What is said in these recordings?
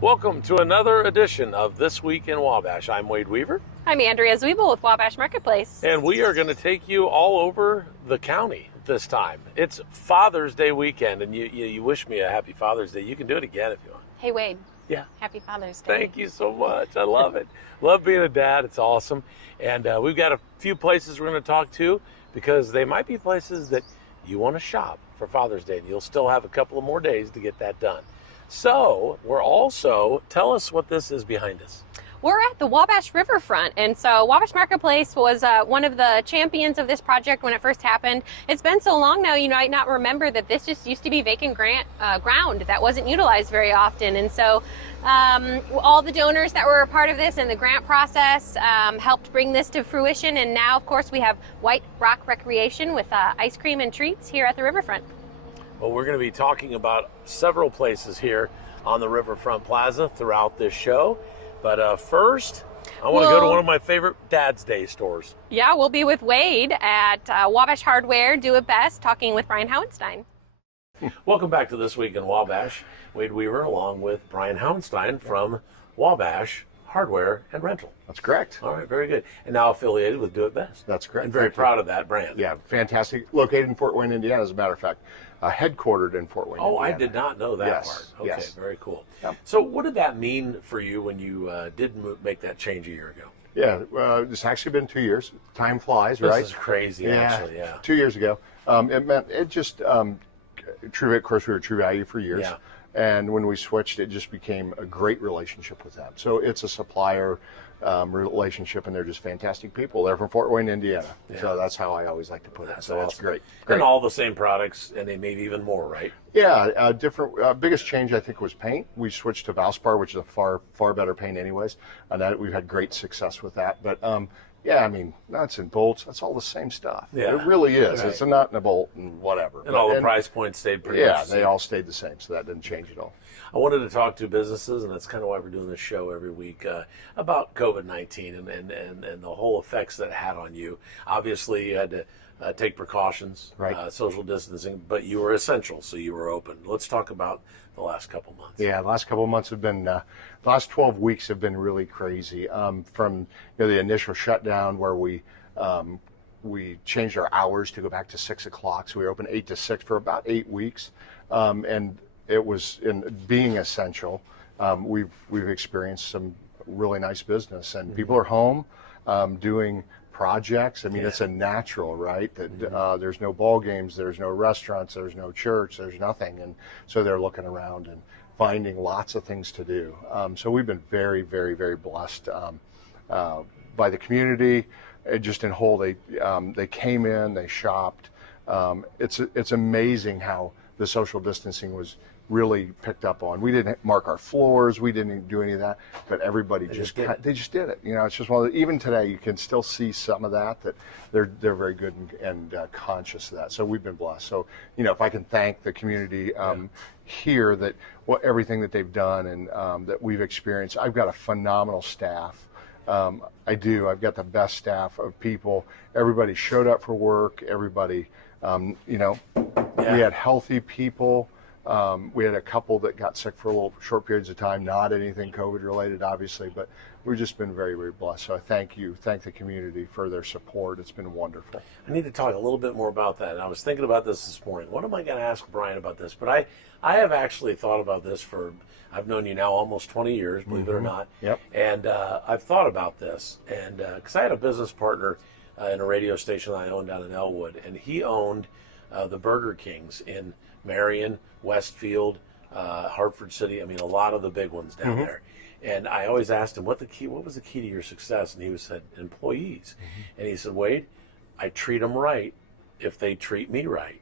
Welcome to another edition of This Week in Wabash. I'm Wade Weaver. I'm Andrea Zwiebel with Wabash Marketplace. And we are going to take you all over the county this time. It's Father's Day weekend, and you wish me a happy Father's Day. You can do it again if you want. Hey, Wade. Yeah. Happy Father's Day. Thank you so much. I love it. Love being a dad. It's awesome. And we've got a few places we're going to talk to because they might be places that you want to shop for Father's Day. And you'll still have a couple of more days to get that done. So we're also, tell us what this is behind us. We're at the Wabash Riverfront, and so Wabash Marketplace was one of the champions of this project when it first happened. It's been so long now, you might not remember that this just used to be vacant ground that wasn't utilized very often. And so all the donors that were a part of this and the grant process helped bring this to fruition. And now, of course, we have White Rock Recreation with ice cream and treats here at the Riverfront. Well, we're going to be talking about several places here on the Riverfront Plaza throughout this show. But first, I want to go to one of my favorite Dad's Day stores. Yeah, we'll be with Wade at Wabash Hardware, Do It Best, talking with Brian Hauenstein. Welcome back to This Week in Wabash. Wade Weaver along with Brian Hauenstein from Wabash Hardware and Rental. That's correct. All right, very good. And now affiliated with Do It Best. That's correct. And very proud of that brand. Yeah, fantastic. Located in Fort Wayne, Indiana, as a matter of fact. Headquartered in Fort Wayne, Indiana. I did not know that Yes, part. Okay, yes. Very cool. Yep. So what did that mean for you when you did make that change a year ago? Yeah, it's actually been 2 years. Time flies, right? This is crazy, actually, yeah. 2 years ago. It meant, it just, true, of course, we were True Value for years. Yeah. And when we switched, it just became a great relationship with them. So it's a supplier relationship, and they're just fantastic people. They're from Fort Wayne, Indiana. Yeah. So that's how I always like to put it. That's So awesome. it's great. And all the same products, and they maybe even more, right? Yeah, different. Biggest change I think was paint. We switched to Valspar, which is a far better paint, anyways. And that we've had great success with that. But yeah, I mean, nuts and bolts, that's all the same stuff. Yeah. It really is. Right. It's a nut and a bolt and whatever. And all the price points stayed pretty much the same. Yeah, they all stayed the same, so that didn't change at all. I wanted to talk to businesses, and that's kind of why we're doing this show every week, about COVID-19 and the whole effects that it had on you. Obviously, you had to take precautions, Right. Social distancing, but you were essential, so you were open. Let's talk about the last couple months. Yeah, the last couple of months have been, the last 12 weeks have been really crazy. From the initial shutdown where we changed our hours to go back to 6 o'clock, so we were open 8 to 6 for about 8 weeks, and it was in being essential. We've experienced some really nice business, and people are home doing projects. I mean, it's a natural, right? That there's no ball games, there's no restaurants, there's no church, there's nothing, and so they're looking around and finding lots of things to do. So we've been very, very, very blessed by the community. Just in whole, they came in, they shopped. It's amazing how the social distancing was really picked up on. We didn't mark our floors, we didn't do any of that, but everybody they just did it. It's just one of the, even today you can still see some of that they're very good and conscious of that. So we've been blessed. So if I can thank the community here that everything that they've done and that we've experienced. I've got a phenomenal staff. I do. I've got the best staff of people. Everybody showed up for work. Everybody, we had healthy people. We had a couple that got sick for a little short periods of time, not anything COVID related, obviously, but we've just been very, very blessed. So I thank the community for their support. It's been wonderful. I need to talk a little bit more about that. And I was thinking about this morning. What am I going to ask Brian about this? But I have actually thought about this I've known you now almost 20 years, believe it or not. Yep. And I've thought about this. And because I had a business partner in a radio station that I owned down in Elwood, and he owned the Burger Kings in Marion, Westfield, Hartford City. I mean, a lot of the big ones down there. And I always asked him, what was the key to your success? And he said, employees. And he said, Wade, I treat them right if they treat me right.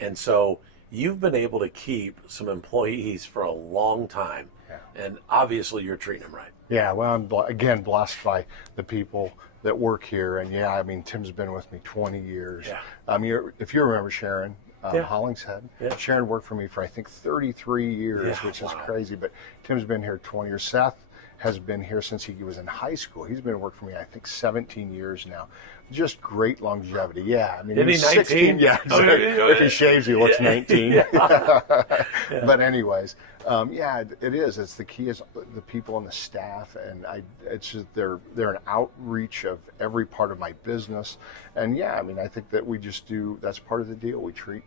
And so you've been able to keep some employees for a long time. Yeah. And obviously you're treating them right. Yeah, well, I'm again blessed by the people that work here. And yeah, I mean, Tim's been with me 20 years. Yeah. If you remember Sharon, Hollingshead. Yeah. Sharon worked for me for I think 33 years, which is crazy. But Tim's been here 20 years. Seth has been here since he was in high school. He's been working for me, I think, 17 years now. Just great longevity. Yeah, I mean, Isn't he was 19? 16. Yeah, exactly. If he shaves, he looks 19. Yeah. But anyways, yeah, it is. It's the key is the people and the staff, and it's just they're an outreach of every part of my business. And yeah, I mean, I think that we just do. That's part of the deal. We treat,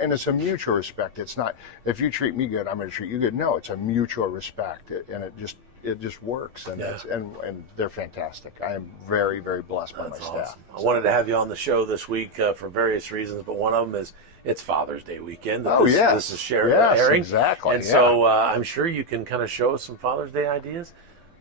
and it's a mutual respect. It's not if you treat me good, I'm going to treat you good. No, it's a mutual respect, and it just works, and and they're fantastic. I am very, very blessed by my staff. Awesome. I wanted to have you on the show this week for various reasons, but one of them is it's Father's Day weekend. This is airing. Exactly. And so I'm sure you can kind of show us some Father's Day ideas.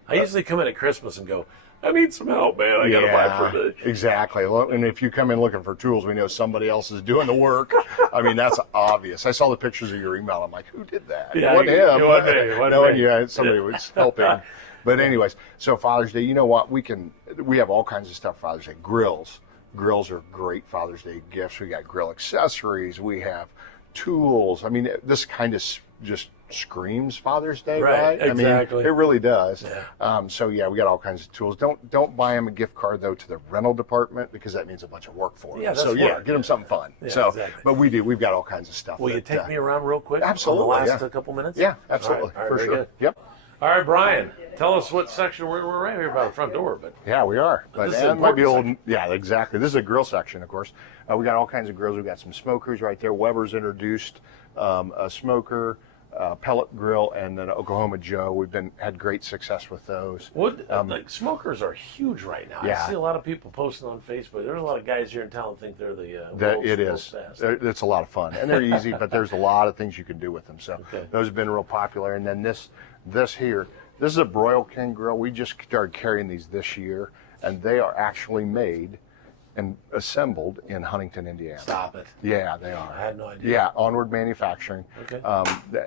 I usually come in at Christmas and go, I need some help, man. I got to buy for the... Exactly. And if you come in looking for tools, we know somebody else is doing the work. I mean, that's obvious. I saw the pictures of your email. I'm like, who did that? Yeah, it wasn't him. Somebody was helping. But anyways, so Father's Day, you know what? We have all kinds of stuff for Father's Day. Grills. Grills are great Father's Day gifts. We got grill accessories. We have tools. I mean, this kind of just screams Father's Day, right? Exactly. I mean, it really does. Yeah. So yeah, we got all kinds of tools. Don't buy them a gift card though to the rental department because that means a bunch of work for them. Yeah, so get them something fun. Yeah, so, exactly. But we've got all kinds of stuff. Will you take me around real quick? Absolutely. On the last couple minutes? Yeah, absolutely. All right, for very sure. Good. Yep. All right, Brian, tell us what section we're right here by the front door. But yeah, we are. But this is it might be old. section. Yeah, exactly. This is a grill section, of course. We got all kinds of grills. We got some smokers right there. Weber's introduced a smoker, pellet grill, and then Oklahoma Joe. We've had great success with those. Like smokers are huge right now. Yeah. I see a lot of people posting on Facebook. There's a lot of guys here in town that think they're the It is. It's a lot of fun, and they're easy, but there's a lot of things you can do with them. So those have been real popular. And then this here, this is a Broil King grill. We just started carrying these this year, and they are actually made and assembled in Huntington, Indiana. Stop it. Yeah, they are. I had no idea. Yeah, Onward Manufacturing. Okay.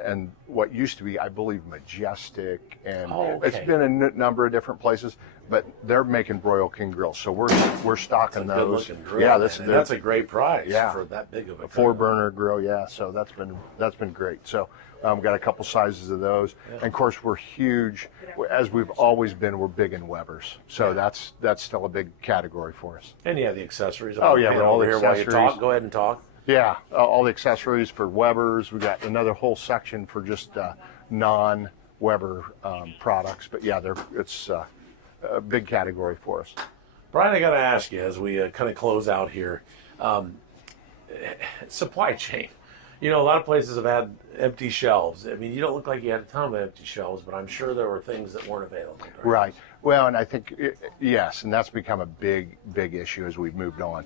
And what used to be, I believe, Majestic, and okay. it's been a number of different places, but they're making Broil King grills, so we're stocking That's a those. good-looking grill, yeah, that's a great price for that big of a grill. 4-burner grill. Yeah, so that's been great. So we've got a couple sizes of those, and of course we're huge, as we've always been. We're big in Webers, so that's still a big category for us. And you have the accessories. Oh yeah, all all the here accessories. while you talk. Go ahead and talk. Yeah, all the accessories for Webers. We got another whole section for just non-Weber products. But yeah, it's a big category for us. Brian, I got to ask you as we kind of close out here, supply chain. You know, a lot of places have had empty shelves. I mean, you don't look like you had a ton of empty shelves, but I'm sure there were things that weren't available. Right. Well, and I think, yes, and that's become a big issue as we've moved on.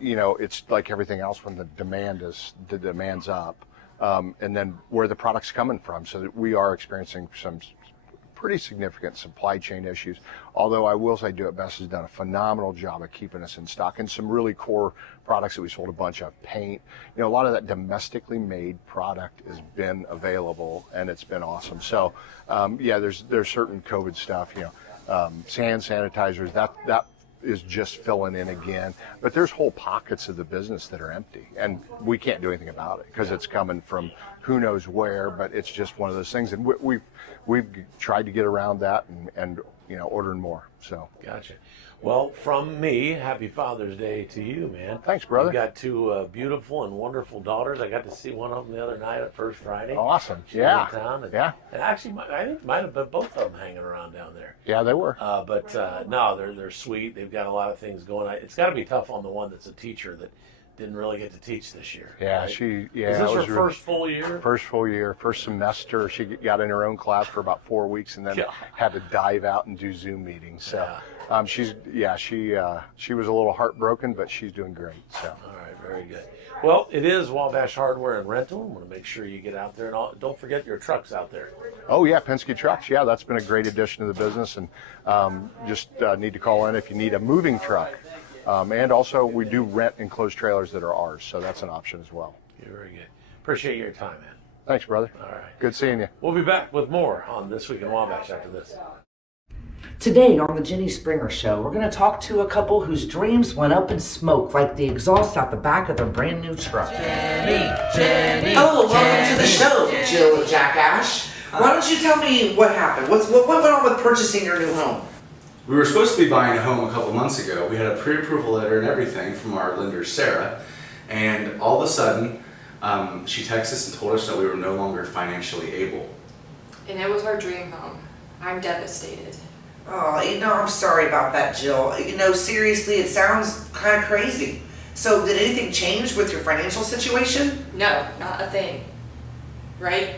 You know, it's like everything else when the demand's up, and then where the product's coming from. So that we are experiencing some pretty significant supply chain issues. Although I will say Do It Best has done a phenomenal job of keeping us in stock and some really core products that we sold a bunch of. Paint, you know, a lot of that domestically made product has been available, and it's been awesome. So yeah, there's certain COVID stuff, you know, hand sanitizers, that is just filling in again, but there's whole pockets of the business that are empty, and we can't do anything about it because it's coming from who knows where. But it's just one of those things, and we've tried to get around that and you know, ordering more. So gotcha. Well, from me, happy Father's Day to you, man. Thanks, brother. You've got two beautiful and wonderful daughters. I got to see one of them the other night at First Friday. Awesome. She Yeah. was in town, and, Yeah. and actually, I think might have been both of them hanging around down there. Yeah, they were. But no, they're sweet. They've got a lot of things going. It's got to be tough on the one that's a teacher that didn't really get to teach this year. Yeah, right? Is this her first full year? First full year, first semester. She got in her own class for about 4 weeks, and then Yeah. had to dive out and do Zoom meetings. So she was a little heartbroken, but she's doing great. So All right, very good. Well, it is Wabash Hardware and Rental. I'm going to make sure you get out there, and don't forget your trucks out there. oh yeah, Penske trucks. Yeah, that's been a great addition to the business, and just need to call in if you need a moving truck. And also, we do rent enclosed trailers that are ours, so that's an option as well. You're very good. Appreciate your time, man. Thanks, brother. All right. Good seeing you. We'll be back with more on This Week in Wabash after this. Today on the Jenny Springer Show, we're going to talk to a couple whose dreams went up in smoke like the exhaust out the back of their brand new truck. Jenny. Hello, welcome to the show, Jill and Jack Ash. Why don't you tell me what happened? What went on with purchasing your new home? We were supposed to be buying a home a couple months ago. We had a pre-approval letter and everything from our lender, Sarah, and all of a sudden, she texted us and told us that we were no longer financially able. And it was our dream home. I'm devastated. Oh, I'm sorry about that, Jill. Seriously, it sounds kind of crazy. So, did anything change with your financial situation? No, not a thing. Right?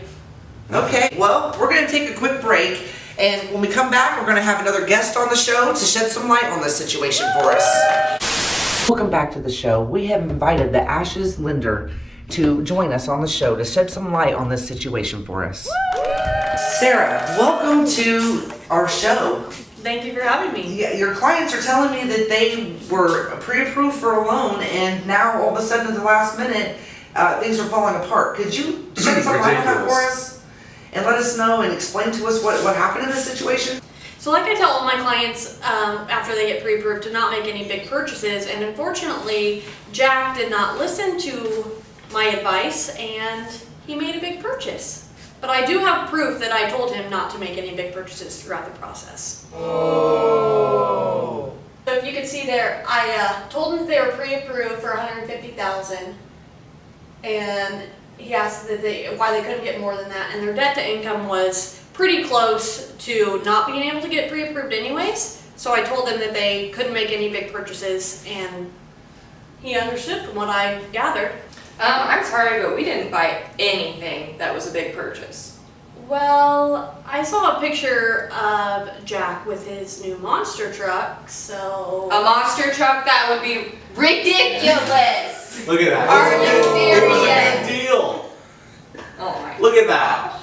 Okay, well, we're going to take a quick break, and when we come back, we're going to have another guest on the show to shed some light on this situation for us. Welcome back to the show. We have invited the Ashes lender to join us on the show to shed some light on this situation for us. Sarah, welcome to our show. Thank you for having me. Yeah, your clients are telling me that they were pre-approved for a loan, and now all of a sudden at the last minute, things are falling apart. Could you shed some light on that for us and let us know and explain to us what happened in this situation? So like I tell all my clients after they get pre-approved to not make any big purchases, and unfortunately Jack did not listen to my advice and he made a big purchase. But I do have proof that I told him not to make any big purchases throughout the process. Oh. So if you can see there, I told him that they were pre-approved for $150,000, and he asked that why they couldn't get more than that, and their debt to income was pretty close to not being able to get pre-approved anyways. So I told them that they couldn't make any big purchases, and he understood from what I gathered. I'm sorry, but we didn't buy anything that was a big purchase. Well, I saw a picture of Jack with his new monster truck, so... A monster truck? That would be ridiculous! Look at that. Are you It was a serious? good deal. Oh my Look at that.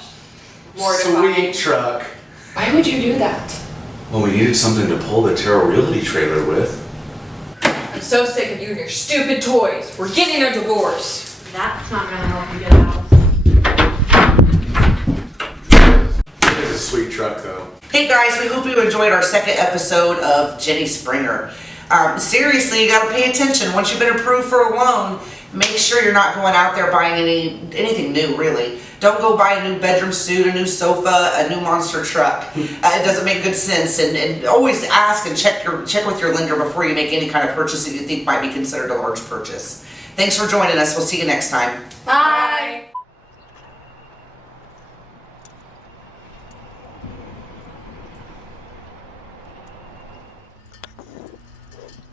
Mortifying. Sweet truck. Why would you do that? Well, we needed something to pull the Terrell Realty trailer with. I'm so sick of you and your stupid toys. We're getting a divorce. That's not gonna help you get a house. It is a sweet truck, though. Hey guys, we hope you enjoyed our second episode of Jenny Springer. Seriously, you gotta pay attention. Once you've been approved for a loan, make sure you're not going out there buying anything new, really. Don't go buy a new bedroom suit, a new sofa, a new monster truck. It doesn't make good sense. And always ask and check with your lender before you make any kind of purchase that you think might be considered a large purchase. Thanks for joining us. We'll see you next time. Bye.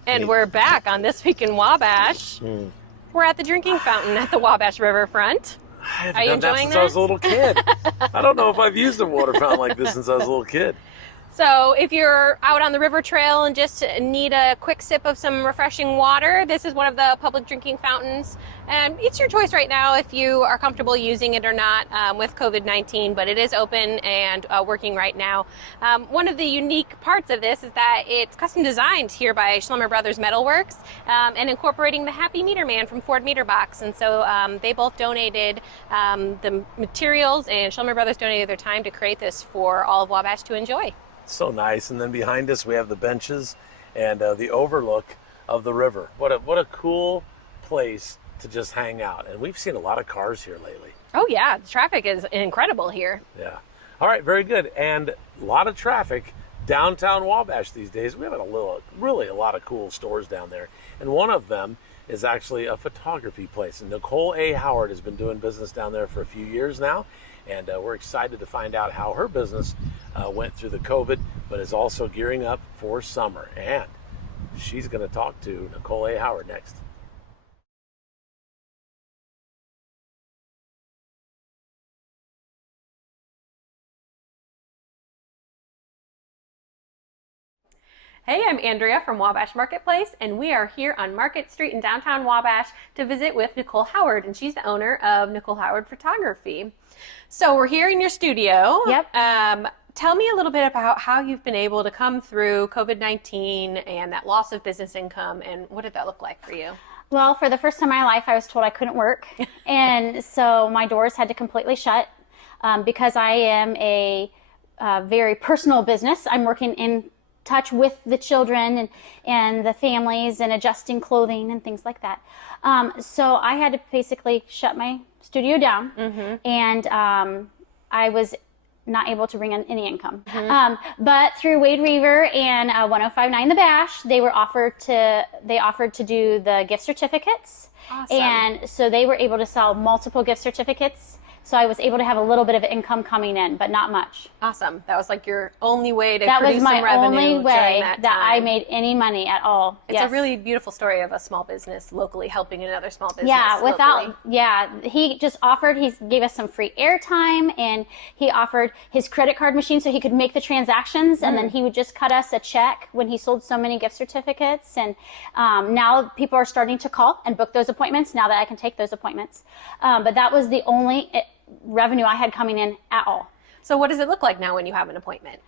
And we're back on This Week in Wabash. We're at the drinking fountain at the Wabash Riverfront. I haven't Are you done that enjoying since I was a little kid. I don't know if I've used a water fountain like this since I was a little kid. So if you're out on the river trail and just need a quick sip of some refreshing water, this is one of the public drinking fountains. And it's your choice right now if you are comfortable using it or not with COVID-19, but it is open and working right now. One of the unique parts of this is that it's custom designed here by Schlummer Brothers Metalworks and incorporating the Happy Meter Man from Ford Meter Box. And so they both donated the materials, and Schlummer Brothers donated their time to create this for all of Wabash to enjoy. So nice. And then behind us we have the benches and the overlook of the river. What a cool place to just hang out. And we've seen a lot of cars here lately. Oh yeah, the traffic is incredible here. Yeah. All right, very good. And a lot of traffic downtown Wabash these days. We have really a lot of cool stores down there. And one of them is actually a photography place. And Nicole A. Howard has been doing business down there for a few years now. And we're excited to find out how her business went through the COVID, but is also gearing up for summer. And she's going to talk to Nicole A. Howard next. Hey, I'm Andrea from Wabash Marketplace, and we are here on Market Street in downtown Wabash to visit with Nicole Howard, and she's the owner of Nicole Howard Photography. So we're here in your studio. Yep. Tell me a little bit about how you've been able to come through COVID-19 and that loss of business income, and what did that look like for you? Well, for the first time in my life, I was told I couldn't work. And so my doors had to completely shut because I am a very personal business. I'm working in touch with the children and the families and adjusting clothing and things like that. So I had to basically shut my studio down. And I was not able to bring in any income. But through Wade Reaver and 1059 The Bash, they offered to do the gift certificates. Awesome. And so they were able to sell multiple gift certificates. So I was able to have a little bit of income coming in, but not much. Awesome. That was like your only way to That produce was my some revenue only way during that time. I made any money at all. It's a really beautiful story of a small business locally helping another small business. He just offered, he gave us some free airtime, and he offered his credit card machine so he could make the transactions, and then he would just cut us a check when he sold so many gift certificates. And now people are starting to call and book those appointments now that I can take those appointments. But that was the only revenue I had coming in at all. So what does it look like now when you have an appointment?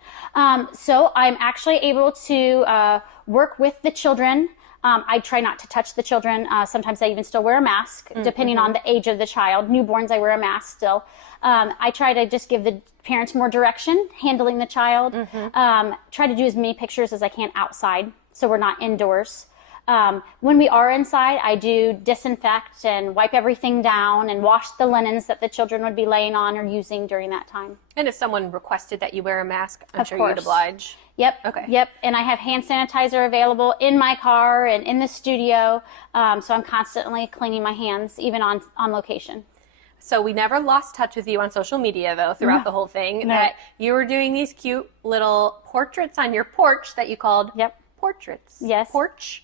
So I'm actually able to work with the children. I try not to touch the children. Sometimes I even still wear a mask, depending on the age of the child. Newborns, I wear a mask still. I try to just give the parents more direction, handling the child. Try to do as many pictures as I can outside, so we're not indoors. When we are inside, I do disinfect and wipe everything down and wash the linens that the children would be laying on or using during that time. And if someone requested that you wear a mask, I'm Of sure course. you'd oblige. Yep. Okay. Yep. And I have hand sanitizer available in my car and in the studio. So I'm constantly cleaning my hands, even on location. So we never lost touch with you on social media, though, throughout the whole thing. No. That you were doing these cute little portraits on your porch that you called portraits. Yes. Portraits.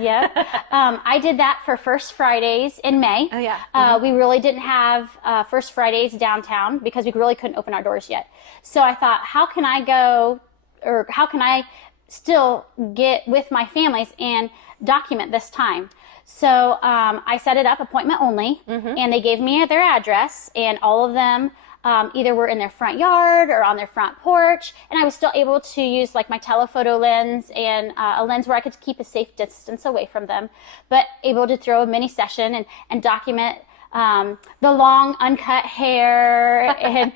Yeah. I did that for First Fridays in May. Oh, yeah. We really didn't have First Fridays downtown because we really couldn't open our doors yet. So I thought, how can I still get with my families and document this time? So I set it up appointment only, and they gave me their address, and all of them either were in their front yard or on their front porch, and I was still able to use like my telephoto lens and a lens where I could keep a safe distance away from them, but able to throw a mini session and document the long uncut hair, and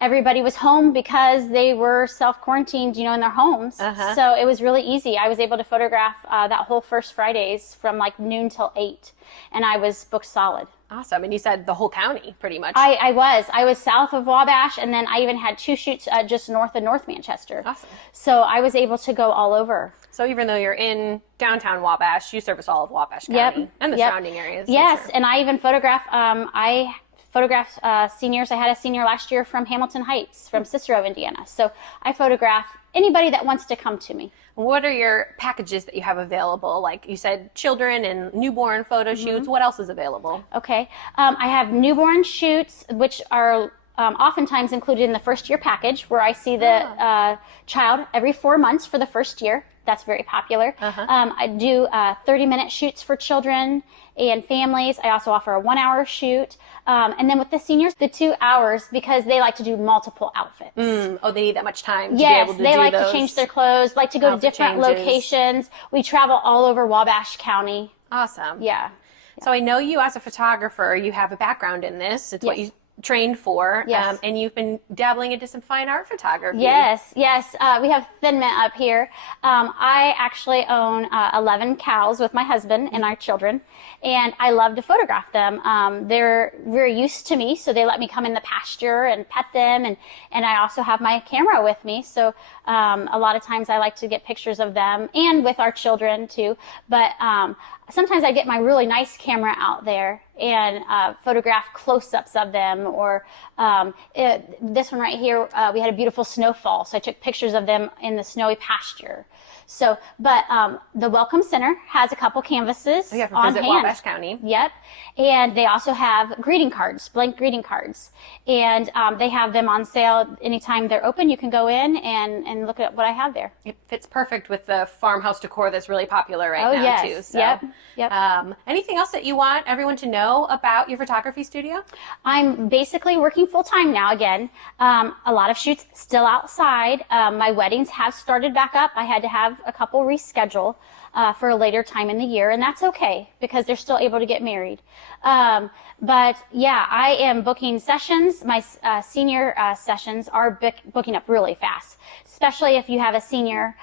everybody was home because they were self-quarantined, in their homes. So it was really easy. I was able to photograph that whole First Fridays from like noon till 8, and I was booked solid. Awesome. And you said the whole county, pretty much. I was south of Wabash, and then I even had 2 shoots just north of North Manchester. Awesome. So I was able to go all over. So even though you're in downtown Wabash, you service all of Wabash County and the surrounding areas. Yes, I'm sure. and I even photograph. I photograph seniors. I had a senior last year from Hamilton Heights, from Cicero, Indiana. So I photograph anybody that wants to come to me. What are your packages that you have available? Like you said, children and newborn photo shoots. What else is available? Okay. I have newborn shoots, which are oftentimes included in the first year package, where I see the child every 4 months for the first year. That's very popular. I do 30-minute shoots for children and families. I also offer a 1-hour shoot. And then with the seniors, the 2 hours, because they like to do multiple outfits. Oh, they need that much time to Yes, be able to do they like those to change their clothes, like to go to outfit different changes. locations. We travel all over Wabash County. Awesome. Yeah. So I know you as a photographer, you have a background in this. It's what you trained for. Yes. And you've been dabbling into some fine art photography. Yes. We have Thin Mint up here. I actually own 11 cows with my husband and our children, and I love to photograph them. They're very used to me, so they let me come in the pasture and pet them, and I also have my camera with me, so a lot of times I like to get pictures of them and with our children too, but sometimes I get my really nice camera out there and photograph close-ups of them, or this one right here, we had a beautiful snowfall, so I took pictures of them in the snowy pasture. So, but the Welcome Center has a couple canvases You have to on visit hand. Wabash County. Yep, and they also have greeting cards, blank greeting cards, and they have them on sale anytime they're open. You can go in and look at what I have there. It fits perfect with the farmhouse decor that's really popular right now, yes. too. So, Yep. Anything else that you want everyone to know about your photography studio? I'm basically working full time now again. A lot of shoots still outside. My weddings have started back up. I had to have a couple reschedule for a later time in the year, and that's okay because they're still able to get married. But yeah, I am booking sessions. My senior sessions are booking up really fast, especially if you have a senior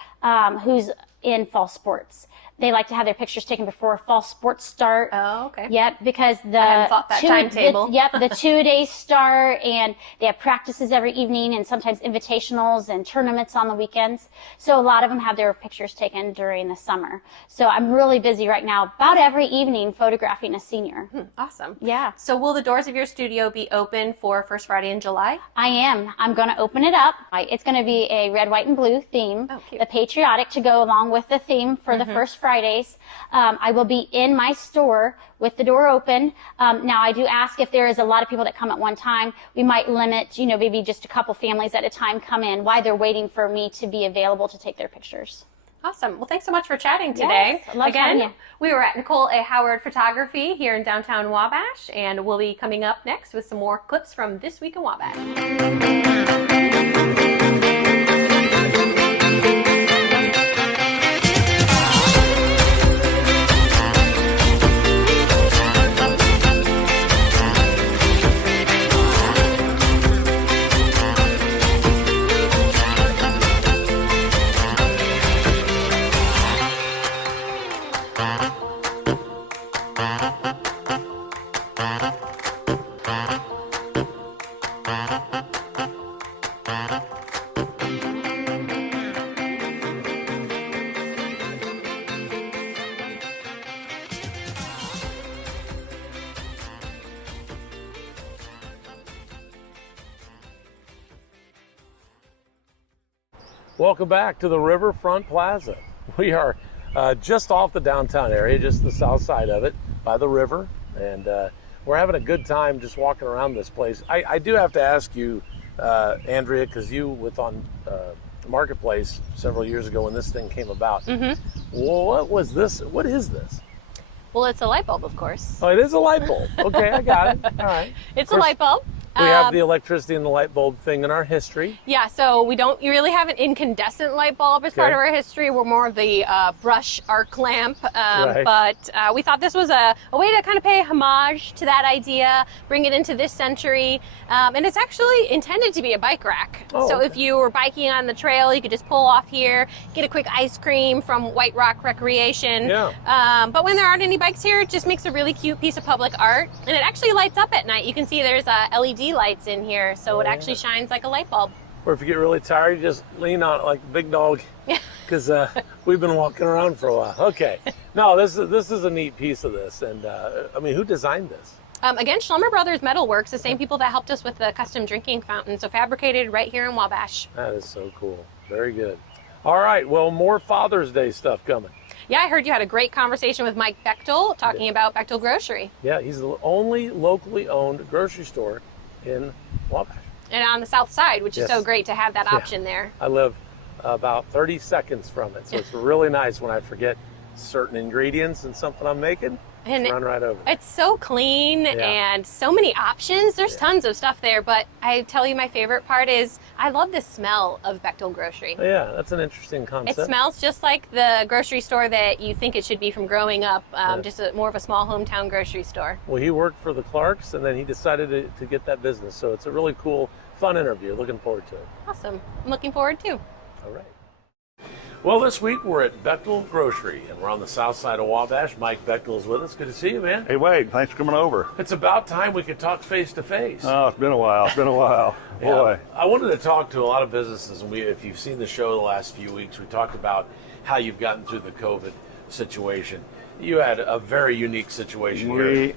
who's in fall sports. They like to have their pictures taken before fall sports start. Oh, okay. Yep, because the hadn't thought that timetable. the 2 days start, and they have practices every evening, and sometimes invitationals and tournaments on the weekends. So a lot of them have their pictures taken during the summer. So I'm really busy right now, about every evening, photographing a senior. Awesome. Yeah. So will the doors of your studio be open for First Friday in July? I am. I'm going to open it up. It's going to be a red, white, and blue theme. Oh, cute. The patriotic to go along with the theme for the First Fridays. I will be in my store with the door open. Now, I do ask if there is a lot of people that come at one time, we might limit, maybe just a couple families at a time come in while they're waiting for me to be available to take their pictures. Awesome. Well, thanks so much for chatting today. Yes, I love having you. We were at Nicole A. Howard Photography here in downtown Wabash, and we'll be coming up next with some more clips from This Week in Wabash. Welcome back to the Riverfront Plaza. We are just off the downtown area, just the south side of it, by the river, and we're having a good time just walking around this place. I do have to ask you, Andrea, because you with on Marketplace several years ago when this thing came about. Well, what was this? What is this? Well, it's a light bulb, of course. Oh, it is a light bulb. Okay, I got it. All right. It's a light bulb. We have the electricity and the light bulb thing in our history. Yeah, so we don't really have an incandescent light bulb as part of our history. We're more of the brush arc lamp. But we thought this was a way to kind of pay homage to that idea, bring it into this century. And it's actually intended to be a bike rack. So if you were biking on the trail, you could just pull off here, get a quick ice cream from White Rock Recreation. But when there aren't any bikes here, it just makes a really cute piece of public art. And it actually lights up at night. You can see there's a LED lights in here, so it actually shines like a light bulb. Or if you get really tired, you just lean on it like a big dog, because we've been walking around for a while. Okay, no, this is a neat piece of this, and I mean, who designed this? Again, Schlummer Brothers Metalworks, the same people that helped us with the custom drinking fountain, so fabricated right here in Wabash. That is so cool. Very good. All right, well, more Father's Day stuff coming. Yeah, I heard you had a great conversation with Mike Bechtel talking about Bechtel Grocery. Yeah, he's the only locally owned grocery store in Wabash. And on the south side, which is so great to have that option there. I live about 30 seconds from it, so it's really nice when I forget certain ingredients in something I'm making. And run right over. It's so clean and so many options. There's tons of stuff there, but I tell you my favorite part is I love the smell of Bechtel Grocery. Yeah, that's an interesting concept. It smells just like the grocery store that you think it should be from growing up, just more of a small hometown grocery store. Well, he worked for the Clarks, and then he decided to get that business, so it's a really cool, fun interview. Looking forward to it. Awesome. I'm looking forward too. All right. Well, this week we're at Bechtel Grocery, and we're on the south side of Wabash. Mike Bechtel is with us. Good to see you, man. Hey, Wade. Thanks for coming over. It's about time we could talk face to face. Oh, it's been a while. It's been a while. Boy. I wanted to talk to a lot of businesses, and if you've seen the show the last few weeks, we talked about how you've gotten through the COVID situation. You had a very unique situation here.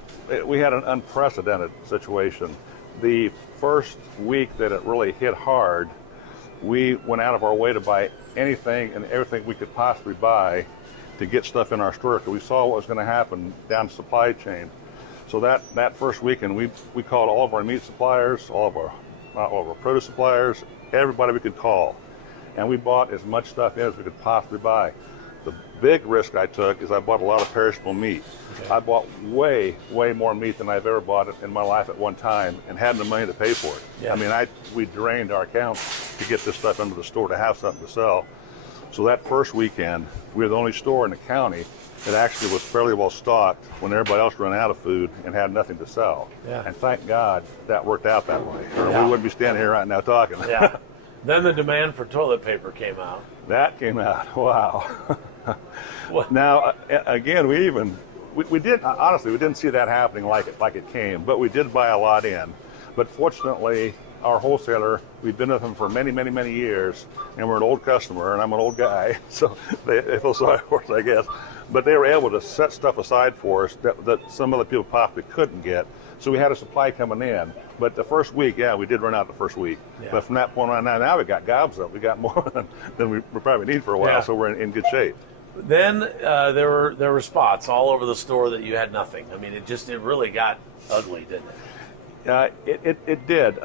We had an unprecedented situation. The first week that it really hit hard, we went out of our way to buy anything and everything we could possibly buy to get stuff in our store, because we saw what was going to happen down the supply chain. So that first weekend, we called all of our meat suppliers, all of our produce suppliers, everybody we could call, and we bought as much stuff in as we could possibly buy. The big risk I took is I bought a lot of perishable meat. Okay. I bought way more meat than I've ever bought in my life at one time, and had the money to pay for it. Yeah. I mean, we drained our accounts to get this stuff into the store to have something to sell. So that first weekend, we were the only store in the county that actually was fairly well stocked when everybody else ran out of food and had nothing to sell. Yeah. And thank God that worked out that way, or we wouldn't be standing here right now talking. Yeah. Then the demand for toilet paper came out. That came out. Wow. Now, again, we did honestly, we didn't see that happening like it came, but we did buy a lot in. But fortunately, our wholesaler, we've been with them for many, many, many years, and we're an old customer, and I'm an old guy, so they feel sorry for us, I guess. But they were able to set stuff aside for us that some other people possibly couldn't get. So we had a supply coming in. But the first week, yeah, we did run out the first week. Yeah. But from that point on, now we got gobs up. We got more than we probably need for a while, yeah. So we're in good shape. Then there were spots all over the store that you had nothing. I mean, it really got ugly, didn't it? It did.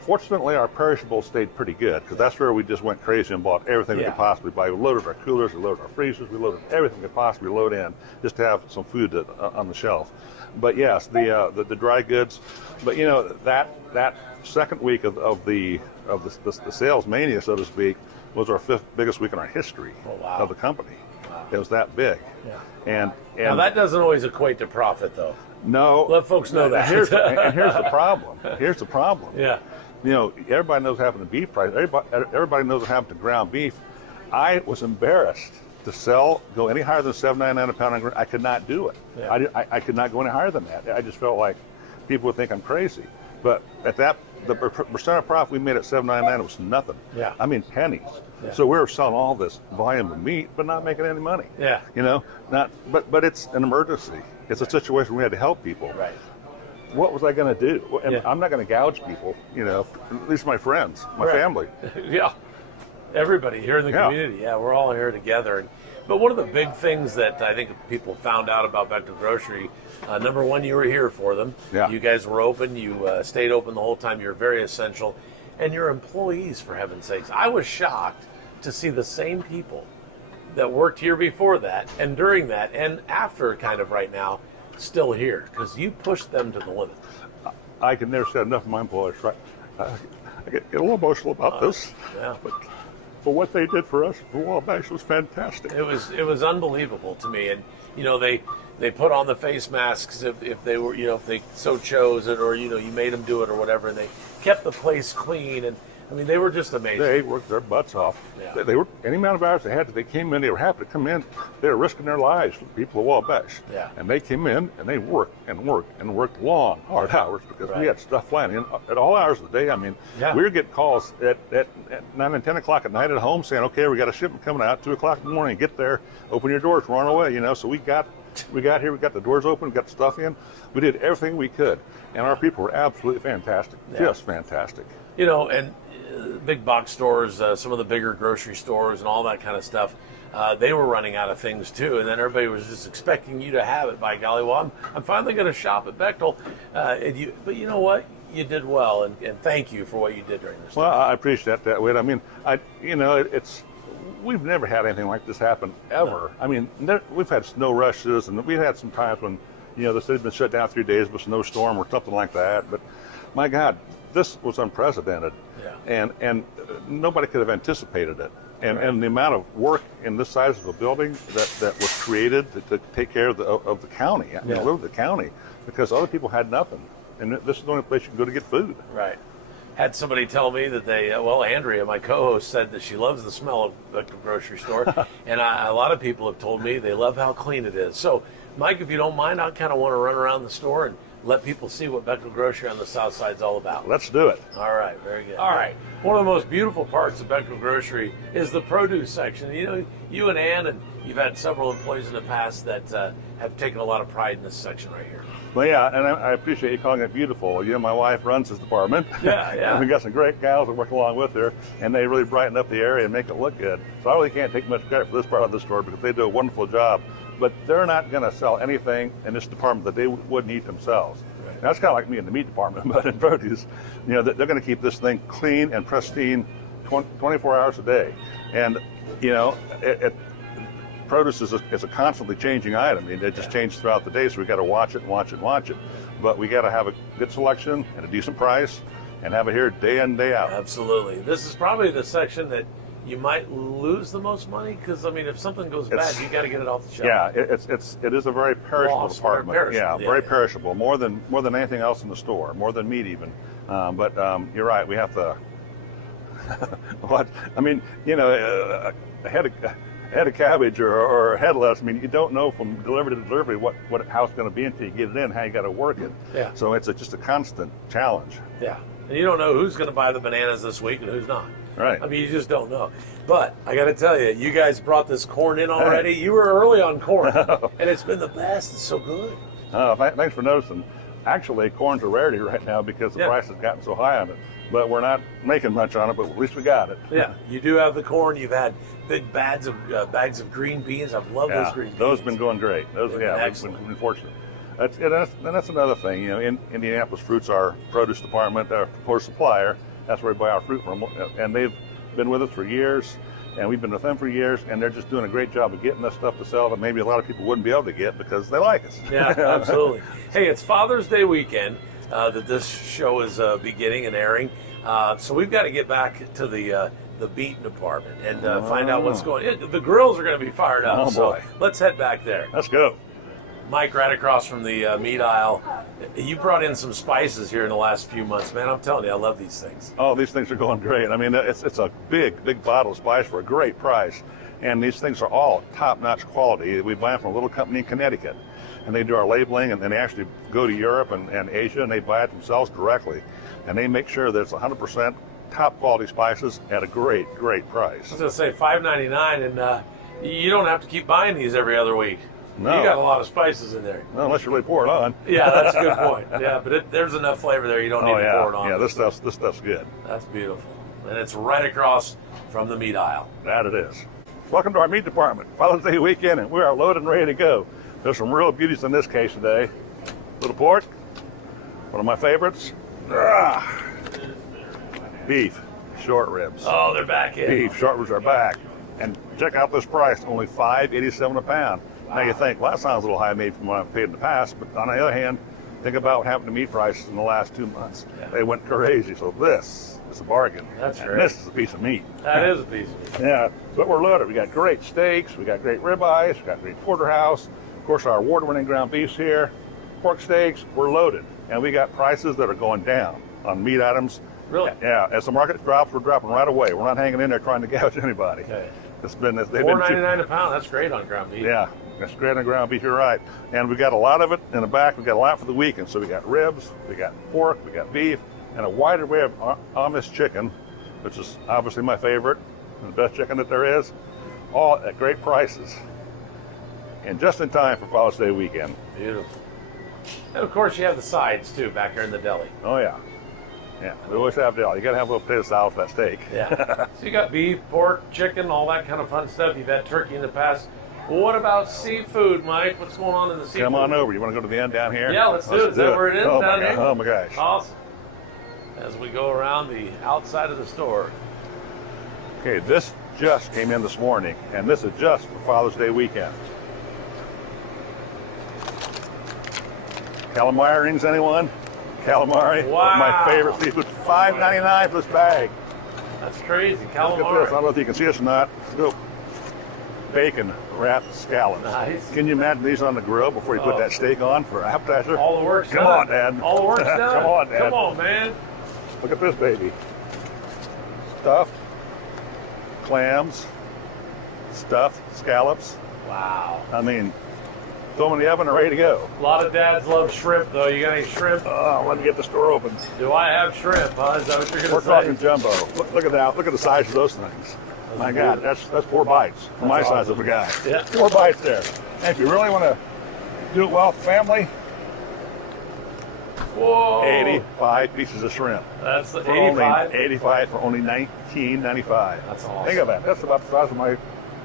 Fortunately, our perishables stayed pretty good because that's where we just went crazy and bought everything we could possibly buy. We loaded our coolers, we loaded our freezers, we loaded everything we could possibly load in just to have some food on the shelf. But yes, the dry goods. But you know that second week of the sales mania, so to speak, was our fifth biggest week in our history of the company. Wow. It was that big. Yeah. And now that doesn't always equate to profit, though. No. Let folks know that. Here's the problem. Here's the problem. Yeah. You know, everybody knows what happened to beef price. Everybody knows what happened to ground beef. I was embarrassed to go any higher than $7.99 a pound on ground. I could not do it. Yeah. I could not go any higher than that. I just felt like people would think I'm crazy. But at that, the percent of profit we made at $7.99 was nothing. Yeah. I mean pennies. Yeah. So we were selling all this volume of meat, but not making any money. Yeah. You know, but it's an emergency. It's a situation we had to help people. Right. What was I going to do? And yeah. I'm not going to gouge people, you know, at least my friends, my family. Yeah. Everybody here in the community. Yeah, we're all here together. But one of the big things that I think people found out about Bechtel Grocery, number one, you were here for them. Yeah. You guys were open. You stayed open the whole time. You're very essential. And your employees, for heaven's sakes. I was shocked to see the same people that worked here before that and during that and after kind of right now still here because you pushed them to the limit. I can never say enough of my employees. Right? I get a little emotional about this. Yeah. But what they did for us for Wabash was fantastic. It was unbelievable to me. And you know they put on the face masks if they were, you know, if they so chose it, or you know, you made them do it or whatever, and they kept the place clean. And I mean, they were just amazing. They worked their butts off. Yeah. They were any amount of hours they had. They came in. They were happy to come in. They were risking their lives for the people of Wabash. Yeah. And they came in and they worked and worked and worked long, hard hours because we had stuff flying in at all hours of the day. I mean, we were getting calls at 9 and 10 o'clock at night at home saying, "Okay, we got a shipment coming out 2 o'clock in the morning. Get there, open your doors, we're on our way." You know, so we got here. We got the doors open. We got the stuff in. We did everything we could, and our people were absolutely fantastic. Just fantastic. You know, and big box stores, some of the bigger grocery stores and all that kind of stuff, they were running out of things too, and then everybody was just expecting you to have it. By golly, well, I'm finally going to shop at Bechtel. But you know what? You did well, and thank you for what you did during this time. Well, I appreciate that, Wade. I mean, we've never had anything like this happen ever. No. I mean, we've had snow rushes, and we've had some times when, you know, the city's been shut down 3 days with a snowstorm or something like that. But my God, this was unprecedented, and nobody could have anticipated it. And the amount of work in this size of a building that was created to take care of the county, I mean, literally the county, because other people had nothing, and this is the only place you can go to get food. Right. Had somebody tell me that Andrea, my co-host, said that she loves the smell of Bechtel Grocery Store, and a lot of people have told me they love how clean it is. So, Mike, if you don't mind, I kind of want to run around the store and let people see what Bechtel Grocery on the south side is all about. Let's do it. All right, very good. All right, one of the most beautiful parts of Bechtel Grocery is the produce section. You know, you and Ann, and you've had several employees in the past that have taken a lot of pride in this section right here. Well, yeah, and I appreciate you calling it beautiful. You know, my wife runs this department. Yeah. And we got some great gals that work along with her, and they really brighten up the area and make it look good. So I really can't take much credit for this part of the store because they do a wonderful job. But they're not going to sell anything in this department that they wouldn't eat themselves. Right. Now, that's kind of like me in the meat department, but in produce, you know, they're going to keep this thing clean and pristine 24 hours a day. And, you know, produce is a constantly changing item. I mean, it just changes throughout the day, so we got to watch it and watch it and watch it. But we got to have a good selection at a decent price and have it here day in, day out. Absolutely. This is probably the section that you might lose the most money because, I mean, if something goes bad, you got to get it off the shelf. Yeah, it is a very perishable department. Very perishable, more than anything else in the store, more than meat even. But you're right, we have to. What I mean, you know, head of cabbage or head lettuce. I mean, you don't know from delivery to delivery how it's going to be until you get it in, how you got to work it. Yeah. So it's just a constant challenge. Yeah. And you don't know who's going to buy the bananas this week and who's not. Right. I mean, you just don't know. But I got to tell you, you guys brought this corn in already. You were early on corn, and it's been the best. It's so good. Thanks for noticing. Actually, corn's a rarity right now because the price has gotten so high on it. But we're not making much on it, but at least we got it. Yeah, you do have the corn. You've had big bags of green beans. I've loved those green beans. Those have been going great. We've been fortunate. That's another thing. You know, in Indianapolis, Fruit's our produce department, our produce supplier. That's where we buy our fruit from. And they've been with us for years, and we've been with them for years, and they're just doing a great job of getting us stuff to sell that maybe a lot of people wouldn't be able to get because they like us. Yeah, absolutely. Hey, it's Father's Day weekend that this show is beginning and airing. So we've got to get back to the beet department and find out what's going on. The grills are going to be fired up. Oh, boy. So let's head back there. Let's go. Mike, right across from the meat aisle. You brought in some spices here in the last few months, man. I'm telling you, I love these things. Oh, these things are going great. I mean, it's a big bottle of spice for a great price. And these things are all top-notch quality. We buy them from a little company in Connecticut. And they do our labeling, and then they actually go to Europe and Asia, and they buy it themselves directly. And they make sure that it's 100% top-quality spices at a great price. I was going to say $5.99, and you don't have to keep buying these every other week. No. You got a lot of spices in there. Well, unless you really pour it on. Yeah, that's a good point. Yeah, but there's enough flavor there. You don't need to pour it on. Yeah, this stuff's good. That's beautiful. And it's right across from the meat aisle. That it is. Welcome to our meat department. Father's Day weekend, and we are loaded and ready to go. There's some real beauties in this case today. Little pork, one of my favorites. Beef, short ribs. Oh, they're back in. Beef, short ribs are back. And check out this price, only $5.87 a pound. Wow. Now you think, well, that sounds a little high maybe from what I've paid in the past, but on the other hand, think about what happened to meat prices in the last 2 months. Yeah. They went crazy, so this is a bargain. That's and great. This is a piece of meat. That is a piece of meat. Yeah, but we're loaded. We got great steaks, we got great ribeyes, we got great porterhouse, of course our award-winning ground beefs here, pork steaks, we're loaded. And we got prices that are going down on meat items. Really? Yeah, as the market drops, we're dropping right away. We're not hanging in there trying to gouge anybody. Okay. $4.99 a pound. That's great on ground beef. Yeah, that's great on ground beef. You're right. And we got a lot of it in the back. We got a lot for the weekend. So we got ribs, we got pork, we got beef, and a wide array of Amish chicken, which is obviously my favorite and the best chicken that there is, all at great prices. And just in time for Father's Day weekend. Beautiful. And of course, you have the sides too back here in the deli. Oh yeah. Yeah, we always have deli. You got to have a little potato salad for that steak. Yeah. So you got beef, pork, chicken, all that kind of fun stuff. You've had turkey in the past. Well, what about seafood, Mike? What's going on in the seafood? Come on over. You want to go to the end down here? Yeah, let's do it. Is that where it is down here? Oh my gosh. Awesome. As we go around the outside of the store. Okay, this just came in this morning, and this is just for Father's Day weekend. Calamari rings, anyone? Calamari, wow. My favorite seafood. $5.99 for this bag. That's crazy. Calamari. Look at this. I don't know if you can see this or not. Let's go. Bacon wrapped scallops. Nice. Can you imagine these on the grill before you put that steak on for appetizer? All the work's Come done. on, Dad. All the work's done. Come on, Dad. Come on, man. Look at this baby. Stuffed clams, stuffed scallops. Wow. I mean, throw them in the oven and ready to go. A lot of dads love shrimp, though. You got any shrimp? Let me get the store open. Do I have shrimp, huh? Is that what you're going to say? We're talking jumbo. Look at that. Look at the size of those things. My God, that's 4 bites for my size of a guy. Yeah. 4 bites there. And if you really want to do it well with the family, whoa, 85 pieces of shrimp. That's the for 85? Only 85 for only $19.95. That's awesome. Think of that. That's about the size of my